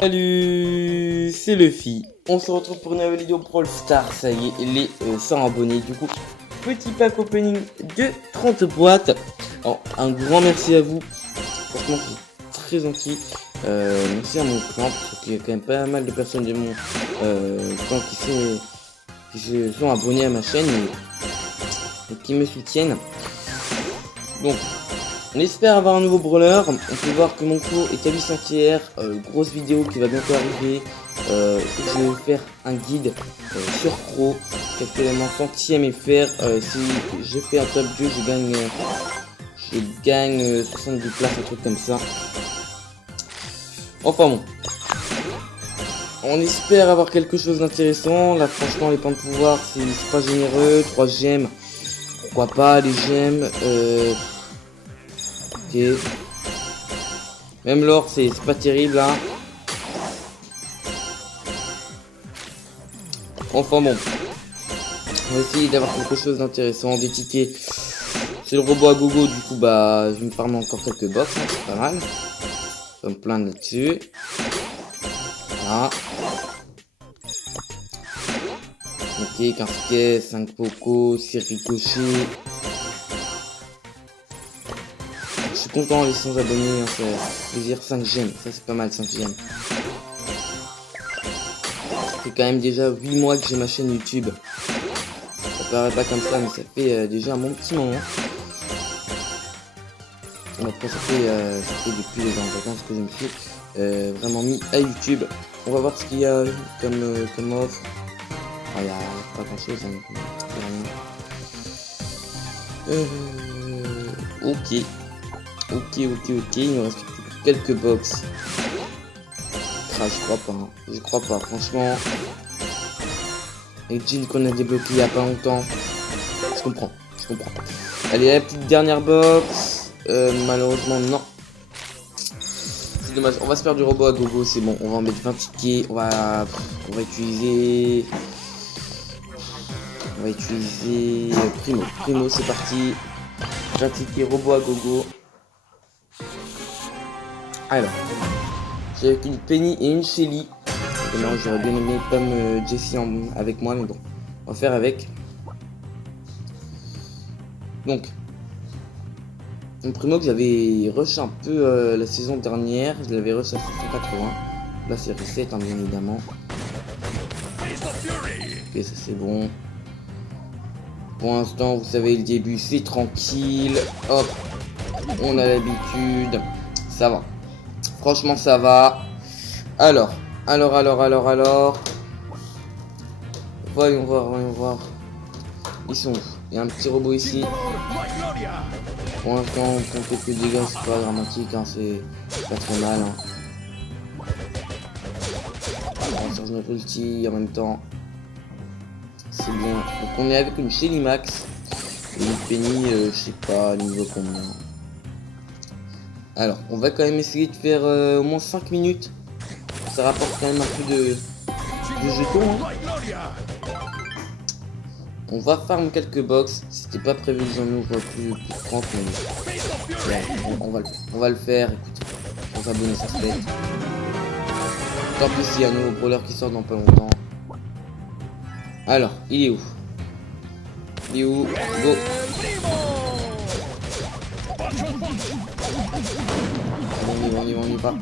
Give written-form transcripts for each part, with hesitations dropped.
Salut, c'est Luffy. On se retrouve pour une nouvelle vidéo Brawl Stars. Ça y est, les 100 abonnés. Du coup, petit pack opening de 30 boîtes. Alors, un grand merci à vous. Franchement, c'est très gentil. Merci à mon clan, parce qu'il y a quand même pas mal de personnes de mon clan qui se sont abonnés à ma chaîne et qui me soutiennent. Donc, on espère avoir un nouveau brawler. On peut voir que mon co est à 800 tiers. Grosse vidéo qui va bientôt arriver. Je vais faire un guide sur Pro, qui est actuellement 100ème FR. Si je fais un top 2, je gagne 70 places, un truc comme ça. Enfin bon. On espère avoir quelque chose d'intéressant. Là, franchement, les points de pouvoir, c'est pas généreux. 3 gemmes. Pourquoi pas, les gemmes. Ok. Même l'or, c'est pas terrible, hein. Enfin bon. On va essayer d'avoir quelque chose d'intéressant. Des tickets. C'est le robot à gogo, du coup, bah, je vais me farmer encore quelques box, hein, c'est pas mal. Comme plein là-dessus. Voilà. Ok, 15 caisses, 5 Poco, 6 ricochets. Je suis content, les 100 abonnés, hein, ça fait plaisir. 5 gemmes, ça c'est pas mal, 5 gemmes. C'est quand même déjà 8 mois que j'ai ma chaîne YouTube. Ça paraît pas comme ça, mais ça fait déjà un bon petit moment. Après, ça fait depuis les vacances que je me suis vraiment mis à YouTube. On va voir ce qu'il y a comme offre. Ah, il n'y a pas grand chose, hein. Ok. Il nous reste plus que quelques box. Ah, je crois pas, franchement. Et Jean qu'on a débloqué il y a pas longtemps. Je comprends. Allez, la petite dernière box. Malheureusement, non. C'est dommage. On va se faire du robot à gogo, c'est bon. On va en mettre 20 tickets. On va utiliser. Primo. Primo, c'est parti. 20 tickets robot à gogo. Alors. J'ai avec une Penny et une Shelly. Non, j'aurais bien aimé comme Jessie avec moi, mais bon. On va faire avec. Donc. Mon primo que j'avais rush un peu la saison dernière. Je l'avais rush à 680. Là, c'est reset, hein, bien évidemment. Ok, ça c'est bon. Pour l'instant, vous savez, le début, c'est tranquille. Hop. On a l'habitude. Ça va. Franchement, ça va. Alors. Voyons voir. Ils sont où? Il y a un petit robot ici. Pour l'instant, on fait quelques dégâts, c'est pas dramatique, hein, c'est pas très mal. Hein. On charge notre ulti en même temps. C'est bien. Donc on est avec une Shelly Max. Et une Penny, je sais pas, niveau combien. Alors, on va quand même essayer de faire au moins 5 minutes. Ça rapporte quand même un peu de jetons. Hein. On va farm quelques box. C'était pas prévu que j'en ouvre plus de 30, mais ouais, on va le faire. Écoutez, on va s'abonner, ça se fait. Tant pis s'il y a un nouveau brawler qui sort dans pas longtemps. Alors, il est où? Go. On y va.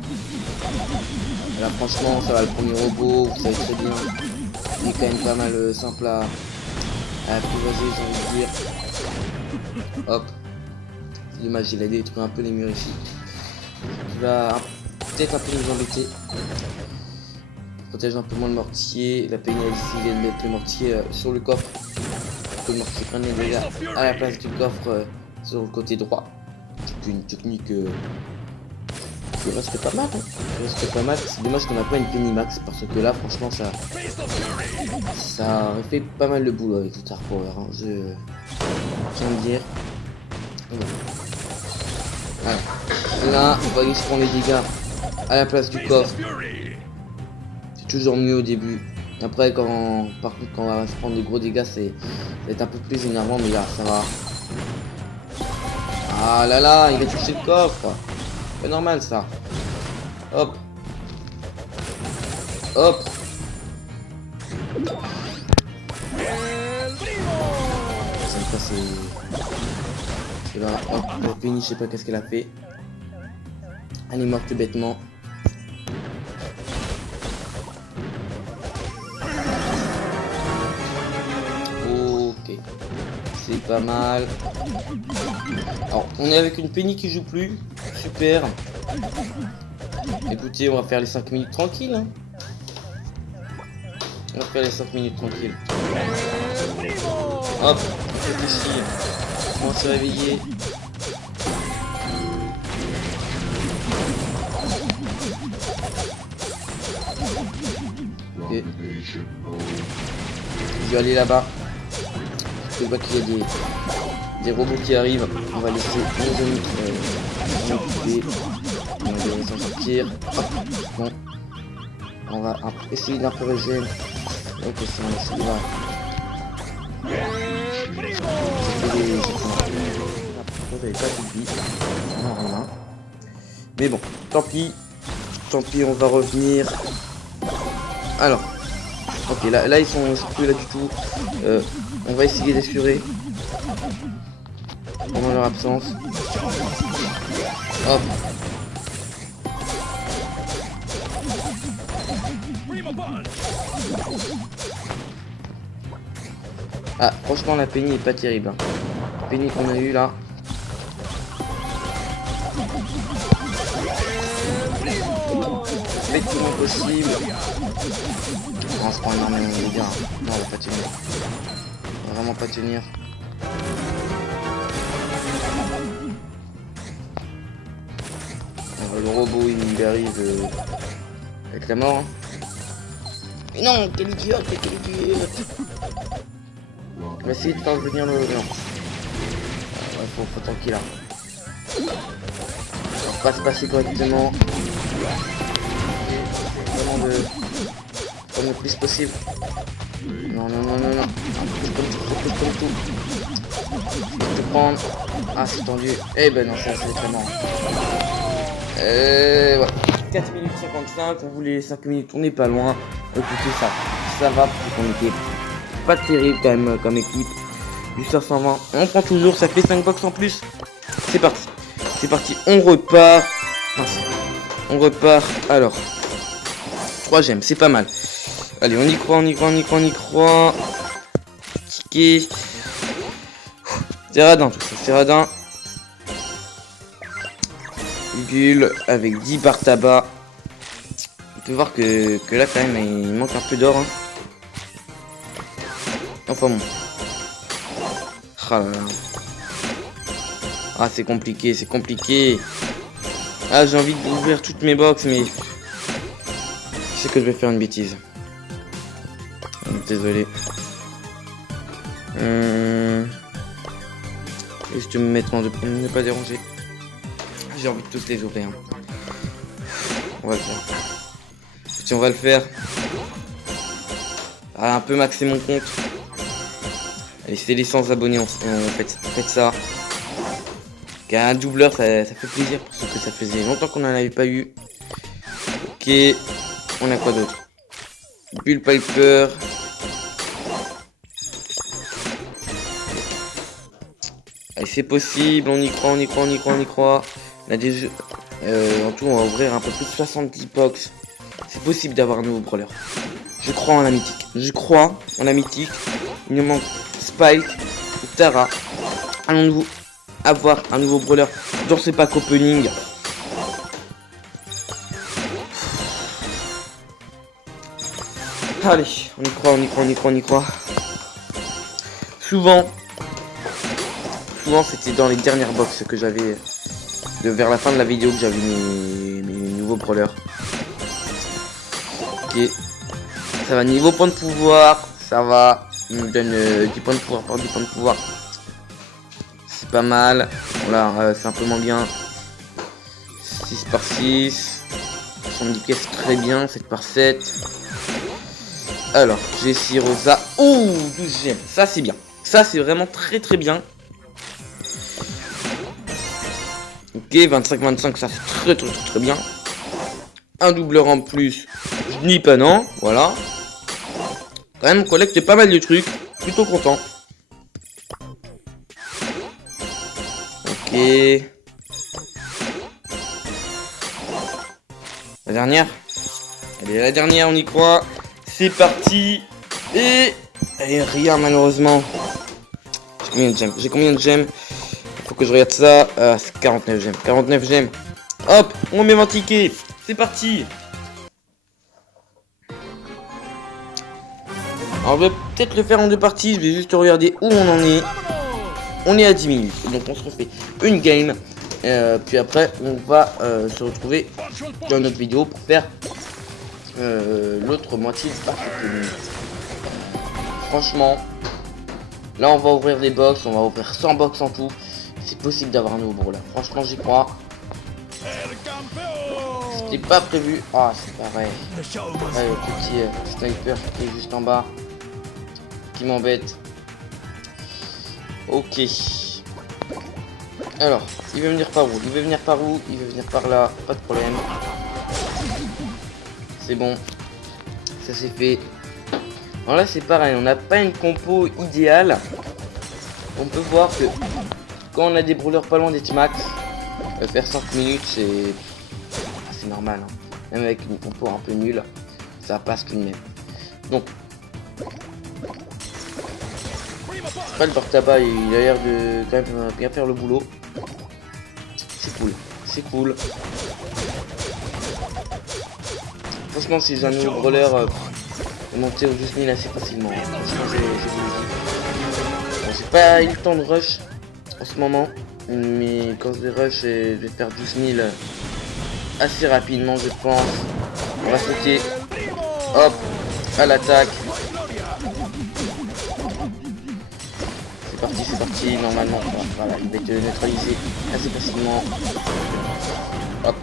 Là, franchement, ça va, le premier robot, vous savez très bien. Il est quand même pas mal simple à apprivoiser, j'ai envie de dire. Hop. C'est dommage, il a détruit un peu les murs ici. Il va peut-être un peu nous embêter. Protège un peu moins le mortier. La Penny a décidé de mettre le mortier sur le coffre. Pour que le mortier prenne les dégâts à la place du coffre sur le côté droit. C'est une technique qui reste pas mal. Hein. C'est dommage qu'on n'a pas une Penny Max parce que là, franchement, ça aurait fait pas mal de boulot avec le Star Power. Hein. Je tiens à le dire. Voilà. Là, vous voyez, je prends les dégâts à la place du coffre. C'est toujours mieux au début. Après, par contre, quand on va se prendre des gros dégâts, ça va être un peu plus énervant, mais là, ça va. Ah là, il va toucher le coffre. C'est normal ça. Hop. Hop. Ça c'est là. Hop, la Penny, je sais pas qu'est-ce qu'elle a fait. Elle est morte bêtement. Ok. C'est pas mal. Alors, on est avec une Penny qui joue plus. Super. Écoutez, on va faire les 5 minutes tranquilles. Hein. On va faire les 5 minutes tranquilles. Hop, ici. On va se réveiller. Ok. Je vais aller là-bas. Je vois qu'il y a des robots qui arrivent. On va laisser nos amis s'occuper. On va les s'en sortir. Hop. Bon. On va essayer d'un peu régénérer. Ok, c'est bon, c'est là. J'avais pas de vie. Non. Mais bon, tant pis, on va revenir. Alors, ok, là ils sont plus là du tout. On va essayer d'assurer pendant leur absence. Hop. Ah, franchement, la Penny est pas terrible. Hein. La Penny qu'on a eu là. Effectivement possible. On se prend énormément de dégâts. Non, on va pas tenir. On va vraiment pas tenir. Le robot il arrive avec la mort. Hein. Mais non, quel idiote. On va essayer de faire venir le blanc. Ouais, faut tranquille là. On va pas se passer correctement. Vraiment de comme le plus possible. Non. Faut tout. Je vais prendre. Ah, c'est tendu. Eh ben non, ça c'est très marrant. Voilà. 4 minutes 55, on voulait 5 minutes, on n'est pas loin. Écoutez, ça va, parce qu'on était pas terrible quand même comme équipe. Du 520, on prend toujours, ça fait 5 box en plus. C'est parti, on repart. Mince. On repart, alors. 3 gemmes, c'est pas mal. Allez, on y croit. Ticket. C'est radin, tout ça, c'est radin. Bulle avec 10 barres tabac. On peut voir que là quand même il manque un peu d'or. Hein. Enfin bon. Ah, là là. Ah c'est compliqué. Ah j'ai envie d'ouvrir toutes mes box mais je sais que je vais faire une bêtise. Désolé. Juste me mettre en deux pour ne pas déranger. J'ai envie de tous les ouvrir. On va le faire. Si on va le faire. Ah, un peu maxer mon compte. Allez, c'est les 100 abonnés. On fait ça. Un doubleur, ça fait plaisir pour ceux que ça faisait longtemps qu'on n'en avait pas eu. Ok. On a quoi d'autre? Bull Piper. Allez, c'est possible. On y croit. On a des jeux. En tout, on va ouvrir un peu plus de 70 box. C'est possible d'avoir un nouveau brawler. Je crois en la mythique. Il nous manque Spike ou Tara. Allons-nous avoir un nouveau brawler dans ce pack opening? Allez, on y croit. Souvent c'était dans les dernières boxes que j'avais vers la fin de la vidéo que j'avais mes nouveaux brawlers. Ok, ça va, niveau point de pouvoir, ça va, il me donne 10 points de pouvoir par 10 points de pouvoir, c'est pas mal. Voilà, c'est un peu moins bien. 6 par 6, 70 pièces, très bien. 7 par 7. Alors, Jessie Rosa, ouh, 12 gemmes, ça c'est bien, ça c'est vraiment très bien. Ok, 25-25, ça c'est très bien. Un doubleur en plus, dis pas non, voilà. Quand même, on collecte pas mal de trucs. Plutôt content. Ok. La dernière. Allez, la dernière, on y croit. C'est parti. Et rien, malheureusement. J'ai combien de gemmes? Faut que je regarde ça. C'est 49 gemmes. 49 gemmes. Hop, on met mon ticket. C'est parti. Alors, je vais peut-être le faire en deux parties. Je vais juste regarder où on en est. On est à 10 minutes. Donc, on se refait une game. Puis après, on va se retrouver dans notre vidéo pour faire l'autre moitié de pack. Franchement, là, on va ouvrir des box. On va ouvrir 100 box en tout. C'est possible d'avoir un nouveau brawler. Franchement, j'y crois. C'était pas prévu. Ah, c'est pareil. Ouais, le petit sniper qui est juste en bas. Qui m'embête. Ok. Alors, il veut venir par où? Il veut venir par où? Il veut venir par là. Pas de problème. C'est bon. Ça c'est fait. Alors là, c'est pareil. On n'a pas une compo idéale. On peut voir que quand on a des brûleurs pas loin des max, faire 5 minutes, c'est normal. Hein. Même avec une compo un peu nulle, ça passe tout de même. Donc, le porte-tabac, il a l'air de quand même bien faire le boulot. C'est cool, c'est cool. Franchement, si j'ai un nouveau brawler, monter aux 12 000 assez facilement. Franchement, j'ai pas eu le temps de rush en ce moment, mais quand je vais rush, je vais faire 12 000 assez rapidement, je pense. On va sauter, hop, à l'attaque. C'est parti, normalement, voilà, il va être neutralisé assez facilement. Hop.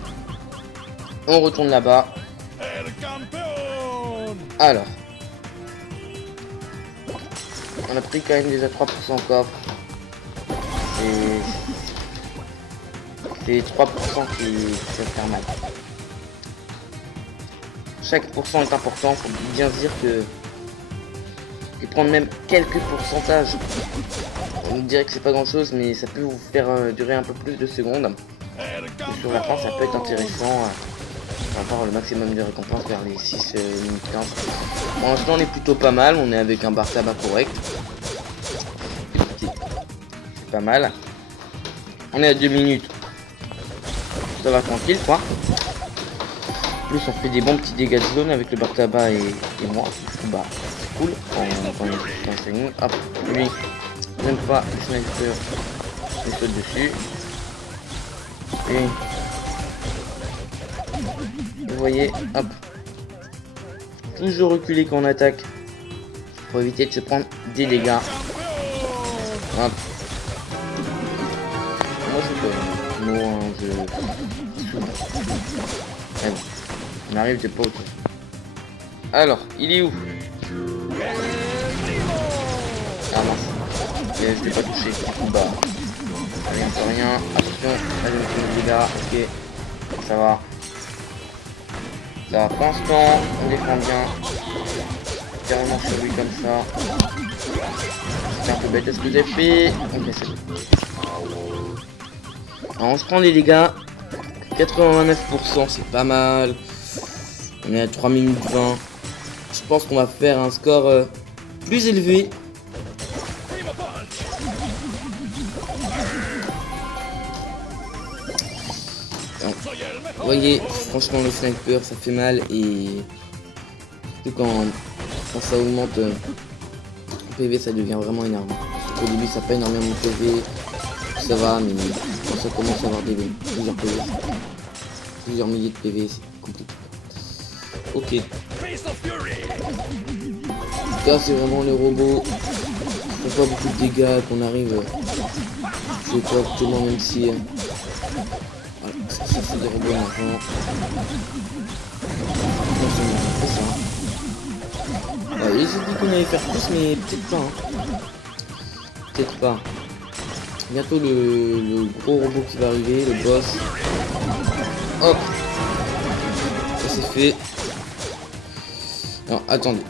On retourne là-bas. Alors. On a pris quand même déjà 3% coffre. C'est 3% qui va faire mal. Chaque pourcent est important, faut bien se dire que... Et prendre même quelques pourcentages. On dirait que c'est pas grand chose, mais ça peut vous faire durer un peu plus de secondes. Et sur la fin, ça peut être intéressant. Avoir le maximum de récompenses vers les 6 minutes 15. Pour l'instant, on est plutôt pas mal. On est avec un bar tabac correct. C'est pas mal. On est à 2 minutes. Ça va tranquille, quoi. En plus, on fait des bons petits dégâts de zone avec le bar tabac et moi. Bah, c'est cool. Quand on est 15 secondes. Hop, lui. Même pas le sniper. Je saute dessus. Et vous voyez, hop. Toujours reculer quand on attaque. Pour éviter de se prendre des dégâts. Hop. Moi c'est pas un jeu. Ah bon. On arrive, t'es pas autour. Alors, il est où? Ah mince. Je l'ai pas touché. Bah. Rien, c'est rien. Attention, allez, les dégâts. Ok. Ça va. Ça va pour l'instant, on défend bien. Carrément sur lui comme ça. C'est un peu bête ce que j'ai fait. Ok, c'est bon. Alors on se prend les dégâts. 89%, c'est pas mal. On est à 3 minutes 20. Je pense qu'on va faire un score plus élevé. Vous voyez, franchement le sniper ça fait mal et surtout quand ça augmente en PV ça devient vraiment énervant. Au début ça pas énormément de PV, ça va, mais quand ça commence à avoir plusieurs PV, plusieurs milliers de PV, c'est compliqué. Ok. Là c'est vraiment les robots qui font pas beaucoup de dégâts, qu'on arrive correctement même si... Voilà, ça c'est des robots maintenant. Ouais, j'ai dit qu'on allait faire plus, mais peut-être pas. Hein. Peut-être pas. Bientôt le gros robot qui va arriver, le boss. Hop. Ça c'est fait. Non, attendez.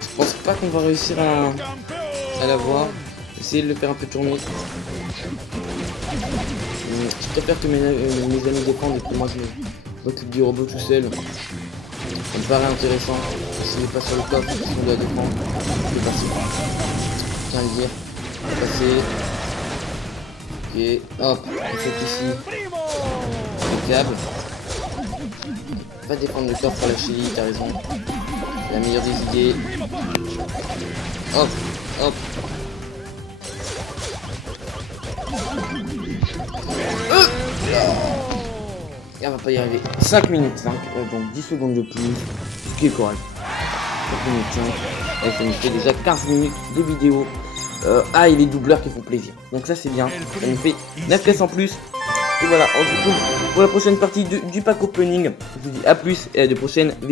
Je pense pas qu'on va réussir à l'avoir. Essayer de le faire un peu tourner. Je préfère que mes amis défendent et que moi je m'occupe du robot tout seul. Ça me paraît intéressant. S'il n'est pas sur le coffre, si on doit défendre, je peux passer. Je tiens à le dire. Passer. Ok, hop, on fait ici. Impeccable. Va défendre le coffre à la Chili, t'as raison. La meilleure des idées. Hop, hop. Et on va pas y arriver. 5 minutes 5, donc 10 secondes de plus, ce qui est correct. 5 minutes 5, et ça nous fait déjà 15 minutes de vidéo. Et les doubleurs qui font plaisir. Donc ça c'est bien, ça nous fait 9 pièces en plus. Et voilà, on se retrouve pour la prochaine partie du pack opening. Je vous dis à plus et à de prochaines vidéos.